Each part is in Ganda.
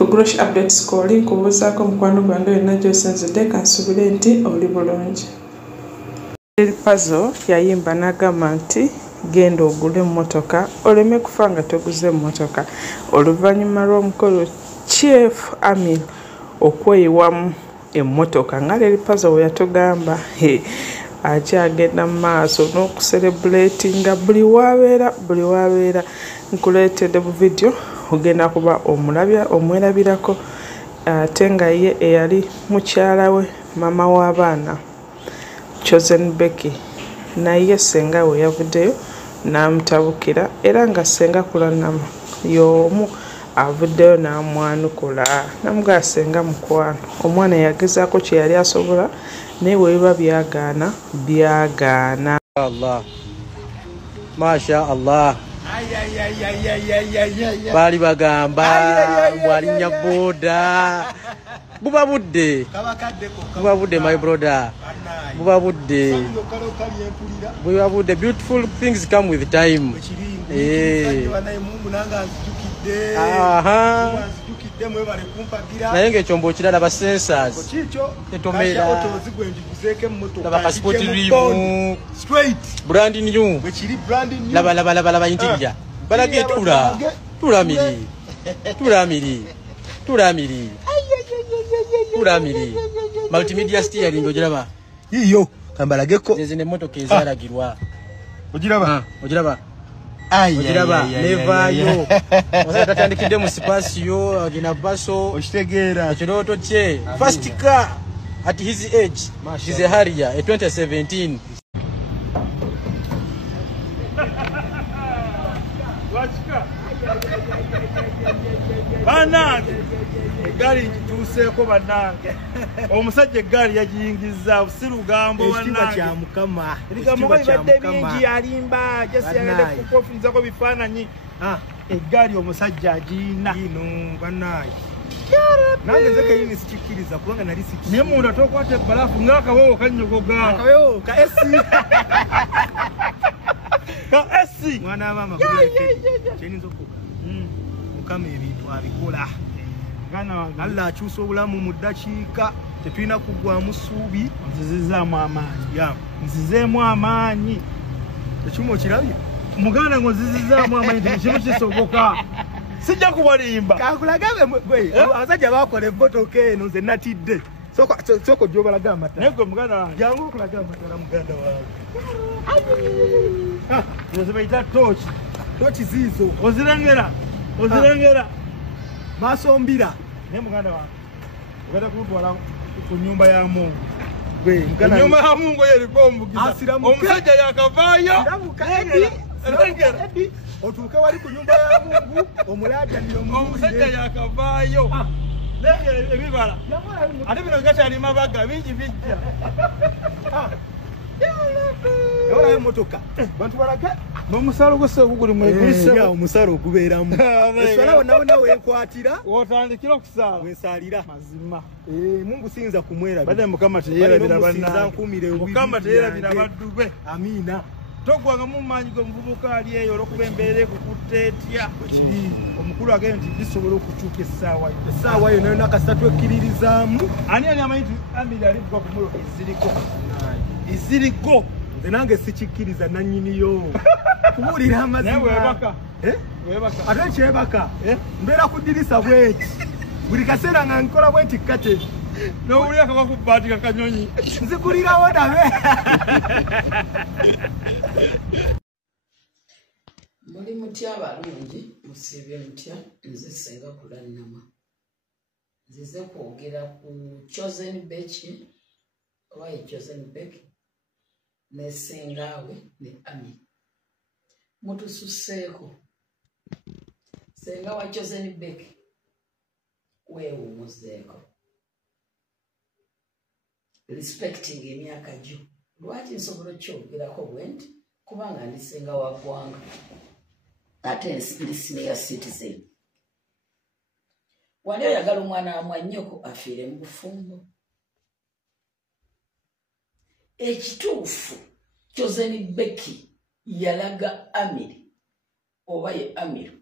Ugrosh updates calling kubuzaako mukwano gwange yonna gy'osenzedde kansubire nti oli bulungi. Puzzle yayimba n'agamba nti genda ogule emmotoka oleme kufa nga toguze emmotoka oluvannyuma lw'omukolo Chief Amil okweyiwamu emmotoka nga Lady Puzzle we yatugamba akyagenda mu maaso n'okuserebulatinga buli wabeera nkuleetedde mu video ogenda kuba omwerabirako ate nga ye eyali mukyala we mama w'abaana Chosen Becky naye senga we yavuddeyo n'amutabukira era nga senga kulanama y'omu avuddeyo n'amwanukula namugaa senga mukwano omwana yagezaako kye yali asobola naye bwe biba byagaana. Allah Masha Allah bali bagamba walinya boda buba budde my brother buba budde beautiful things come with time naye ng'ekyombo kirala ba sensors tetomera bakasipotirimu brand new laba interior balage tulamiri multimedia steering ogiraba iyo kambalageko zezine motoka ezalagirwa ogiraba ogiraba nevayo tatandikidde mu spasio agina baso okitegeera ekiroto kye first car at his age is a Harrier a 2017 banange egaali gituuseeko bannange omusajja egaali yagiyingiza sirugambo bannange kya mukama ebigambo bibadde bingi yalimba jasiyagade kukofirizako bifaananyi egaali omusajja agiyina ino bannange nange nze kayini sikikkiriza kubanga nali sikiriza naye munda tokwata ebbalafu ng'akawewo kannyogoga akawewo ka esi ka esi mwana w'amaama kyeninza okuga mukama ebintu abikola Allah akyusa obulamu mu ddakiika tetulina kuggwamu ssuubi nzizeemu amaanyi ekimu okirabye muganda ngo nzizizaamu amaanyi tekimu kisoboka sijja kubalimba kakulagambe abasajja bakola emmotoka eno nze natidde sooka ojja obalaga amatala naye gwe muganda wange jangu okulaga amatala muganda wange ezo bayita tooki ziizo ozirengera masombira naye muganda wange ogenda kutwala ku nyumba ya Mungu nyumba ya Mungu yeriko omugiza omusajja yakavaayo otuuke wali ku nyumba ya Mungu omulajanire omusajja yakavaayo ebibala ate bino gakyali mabaga bingi bijja olayo emotoka bantu balage n'omusalo gwose oguguli mwegwise omusalo ogubeeramu eswala wonna wenkwatira wotandikira okusaala wensaalira mazima Mungu siyinza kumwerabira badde Mukama teyerabira bannange Mukama teyerabira baddu be amiina togwanga mu maanyi g'omuvubuka ali eyo olw'okuba embeera ekukutte etya omukulu agenda nti bisobola okukyuka essaawa yo nayo nakasatu ekkiririzaamu ani amanyi nti Amiri alivuga ku mulo eziriko nze nange sikikkiriza nannyiniyo kubuulira amazima ate nkyebaka mbeera ku ddirisa bweti buli kaseera nga nkola bweti kate n'owulira kava ku bbaati kakanyonyi nzikulirawo nabe muli mutya abalungi musiibye mutya nze senga kulannama nzize kwogera ku Chosen Becky oba ye Chosen Becky ne sengaawe ne Ami mutususseeko senga wa Chosen Becky weewumuzeeko respecting emyaka gyo lwaki nsobola okyogerako bwe nti kubanga ndi senga wa ggwanga ate ndi senior citizen wali oyagala omwana wa mwannyoko afiire mu bufumbo ekituufu Chosen Becky yalaga Amiri oba ye Amiru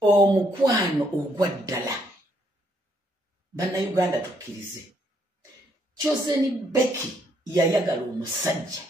omukwano ogwa ddala Bannayuganda tukkirize. Chosen Becky yayagala omusajja.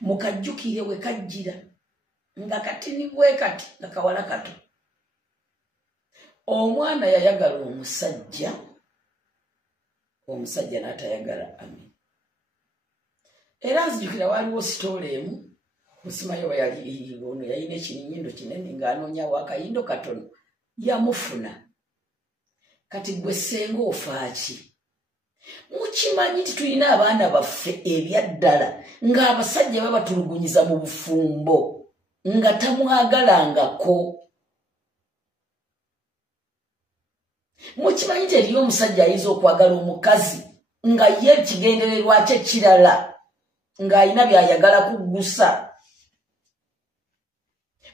Mukajjukire we kajjira. Nga katini bwe kati nga kawala kato. Omwana yayagala omusajja. Omusajja n'atayagala Ami. Era nzijukira waliwo story emu. Musimayo yali ono yayina ekinnyindo kinene ng'anoonya wakayindo katono. Yamufuna. Kati gwe senga ofaaki. Mukimanyi nti tulina abaana baffe ebyaddala ng'abasajja babatulugunyiza mu bufumbo nga tamwagalangako. Mukimanyi nti eriyo omusajja ayinza okwagala omukazi nga ye ekigendererwa kye kirala ng'ayina by'ayagala kuggusa.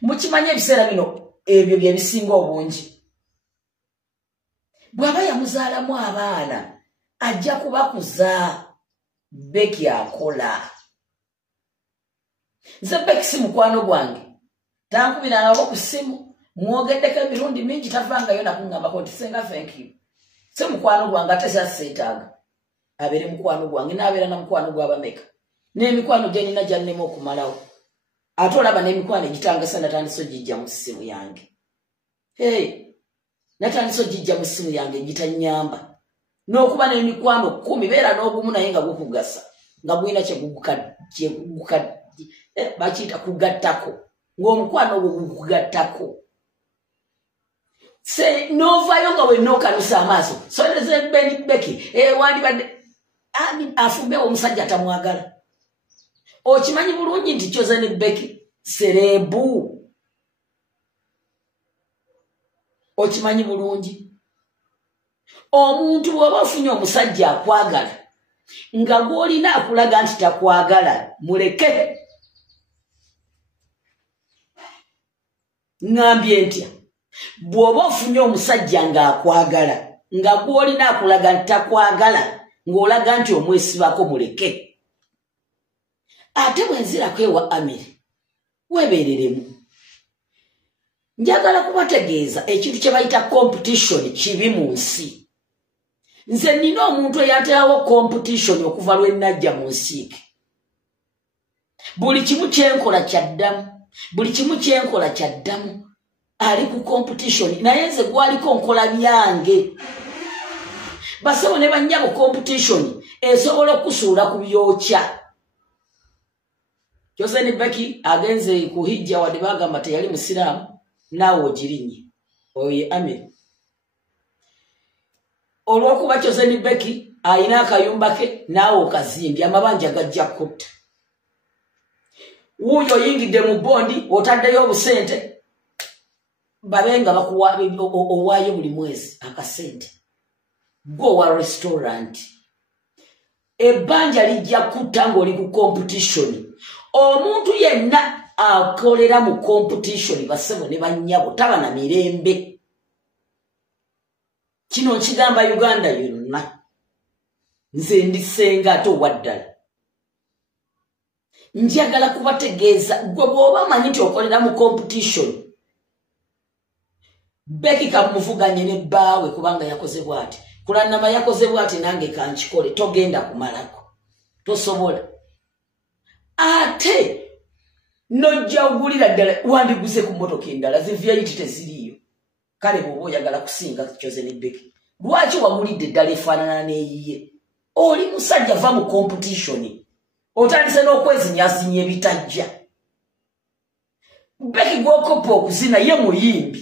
Mukimanyi ebiseera bino ebyo bye bisinga obungi. Bw'aba yamuzaalamu abaana ajja kubakuza. Becky akola. Nze Becky si mukwano gwange. Tankubirangako ku ssimu. Mwogeddeko emirundi mingi tavangayo nakungambako nti senga thank you. Si mukwano gwange ate sasseetaaga. Abeere mukwano gwange n'abeera na mukwano gw'abameka. N'emikwano gye nina gyannema okumalawo. Ate olaba n'emikwano egitangasa natandise ogijja mu ssimu yange. Natandise ogijja mu ssimu yange gitannyamba. N'okuba n'emikwano 10 beera n'ogumu naye nga gukugasa. Nga gulina bakiyita kugattako. Ng'omukwano ogwo gukugattako. N'ovaayo nga wennookanusa amaaso. So neze Becky wandibadde afumbewo omusajja tamwagala. Okimanyi bulungi nti Chosen Becky serebu. Okimanyi bulungi. Omuntu bw'oba ofunye omusajja akwagala nga gw'olina akulaga nti takwagala muleke. Ngambye ntya bw'oba ofunye omusajja ng'akwagala nga gw'olina akulaga nti takwagala ng'olaga nti omwesibako muleke. Ate bwenzirako ewa Amiri weebereremu. Njagala kubategeeza ekintu kye bayita competition kibi mu nsi. Nze nina omuntu eyaterawo competition okuva lwe najja mu nsiike. Buli kimu kyenkola kyaddamu. Buli kimu kyenkola kyaddamu. Ali ku competition naye nze gwaliko nkola byange. Basebo ne bannyabo competition esobola okusuula ku byokya. Chosen Becky agenze kuhijja wadde bagamba teyali musiraamu naawe ogirinnye. Oye Amiri. Olw'okuba Chosen Becky ayina akayumba ke naawe okazimbye amabanja gajja kutta. Wuuyo oyingidde mu bondi otaddeyo obusente babenga owaayo buli mwezi akasente. Go wa restaurant. Ebbanja lijja kutta ng'oli ku competition. Omuntu yenna akolera mu competition basebo ne bannyabo taba na mirembe. Kino nkigamba Uganda yonna. Nze ndisenga ate owaddala. Njagala kubategeeza gwe bw'oba manyi nti okolera mu competition. Becky kamuvuganye ne bbaawe kubanga yakoze bw'ati. Kulannama yakoze bw'ati nange kankikole togenda kumalako. Tosobola. Ate nojja ogulira ddala wandiguze ku mmotoka endala zivyayiti teziriyo. Kale bw'oba oyagala kusinga Chosen Becky. Lwaki wagulidde eddala efaanana n'eyiye? Oli musajja va mu competition. Otandise n'okwezinyazinya ebitajja. Becky gw'okoppa okuzina ye muyimbi.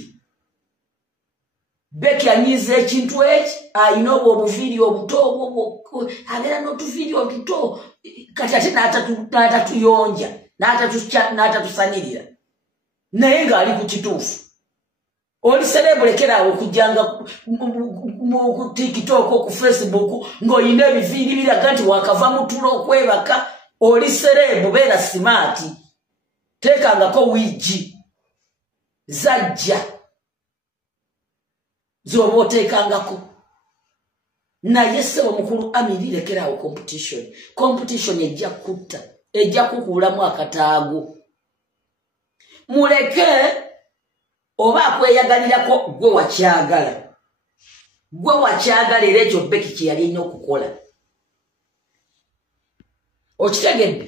Becky anyiza ekintu eki ayina obwo obuviiri obuto abeera n'otuviiri otuto kati ate n'atatuyonja n'atatusanirira naye ng'ali ku kituufu. Oli serebu lekeraawo okujjanga ku TikTok ku Facebook ng'oyina ebiviiri biraga nti wakava mu tulo okwebaka. Oli serebu beera simaati. Teekangako wiigi zajja zoba oteekangako. Naye ssebo mukulu Amiri lekeraawo competition. Competition ejja kutta. Ejja kukuulamu akataago. Muleke oba akweyagalirako gwe wakyagala. gwe wakyagala era ekyo Becky kye yali ennyo okukola okitegedde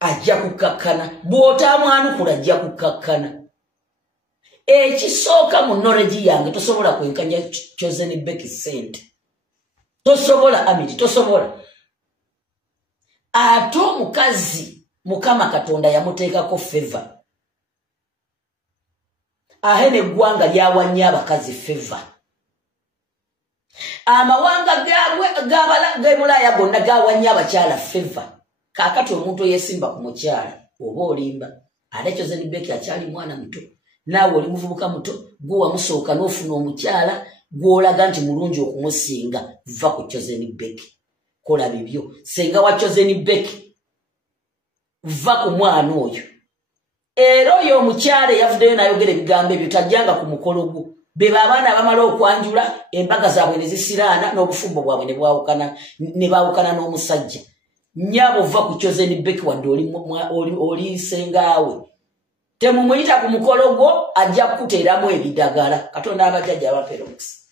ajja kukakkana bw'otamwanukula ajja kukakkana ekisooka mu knowledge yange tosobola kwenkanya Chosen Becky sente tosobola Amiri tosobola ate omukazi Mukama Katonda yamuteekako favor ahe n'eggwanga lyawanya abakazi favor amawanga g'Ebulaaya gonna gawanya abakyala favor kaakati omuntu yesimba ku mukyala oba olimba ate Chosen Becky akyali mwana muto naawe oli muvubuka muto gwe wamusooka n'ofuna omukyala gw'olaga nti mulungi okumusinga va ku Chosen Becky kola bibyo senga wa Chosen Becky va ku mwana oyo era oyo omukyala yavuddeyo n'ayogera ebigambo ebyo tajjanga ku mukolo gwo beba abaana abamala okwanjula embaga zaabwe ne zisiraana n'obufumbo bwabwe ne baawukana n'omusajja nnyabo va ku Chosen Becky wadde oli sengaawe temumuyita ku mukolo gwo ajja kukuteeramu ebidagala Katonda abajjajja aba Perox